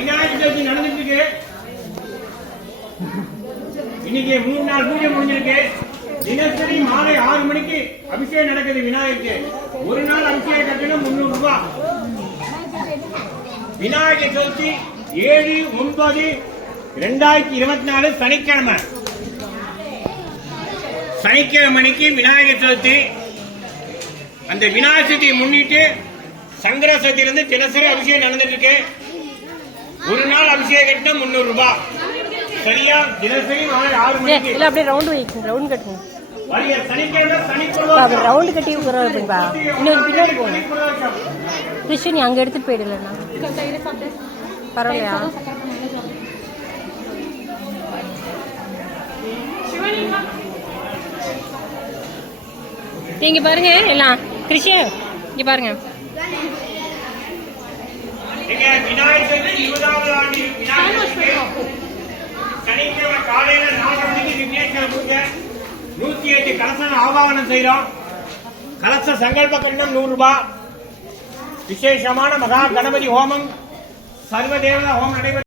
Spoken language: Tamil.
விநாயகர் சதுர்த்தி நடந்துட்டு இருக்கு. இன்னைக்கு 3 நாள் பூஜை முடிஞ்சிருக்கு. தினசரி மாலை 6 மணிக்கு அபிஷேகம் நடக்குது விநாயகருக்கு. ஒரு நாள் அபிஷேக கட்டணம் 300 ரூபாய். விநாயகர் சதுர்த்தி 7/9/2024 சனிக்கிழமை. சனிக்கிழமைக்கு விநாயகர் சதுர்த்தி. அந்த விநாயகர் சதுர்த்தியை முன்னிட்டு சங்கர சதுர்த்தியிலிருந்து தினசரி அபிஷேகம் நடந்துட்டு இருக்கு. ஒரு நாள் அபிஷேக கட்டணம் 300 ரூபாய். சரியா? தினசரி மாலை 6 மணிக்கு. இல்ல அப்படியே ரவுண்ட் வைங்க, ரவுண்ட் கட்டுங்க. சனிக்கிழமை சனிக்கிழமை அது ரவுண்ட் கட்டி உட்காருப்பா. இன்னும் பின்னாடி போங்க. கிருஷ்ணன் நீ அங்க எடுத்துட்டு போயிடலண்ணா. பரவாயில்லையா? இங்க பாருங்க எல்லாம். கிருஷ்ணன் இங்க பாருங்க. விநாயகர் 20வது ஆண்டு விநாயகர் சனிக்கிழமை காலையில 4 மணிக்கு விநாயகர் பூஜை. 108 கலசம் ஆவாகனம் செய்யறோம். கலச சங்கல்ப கட்டணம் 100 ரூபாய். விசேஷமான மகா கணபதி ஹோமம், சர்வதேவதா ஹோமம் நடைபெறும்.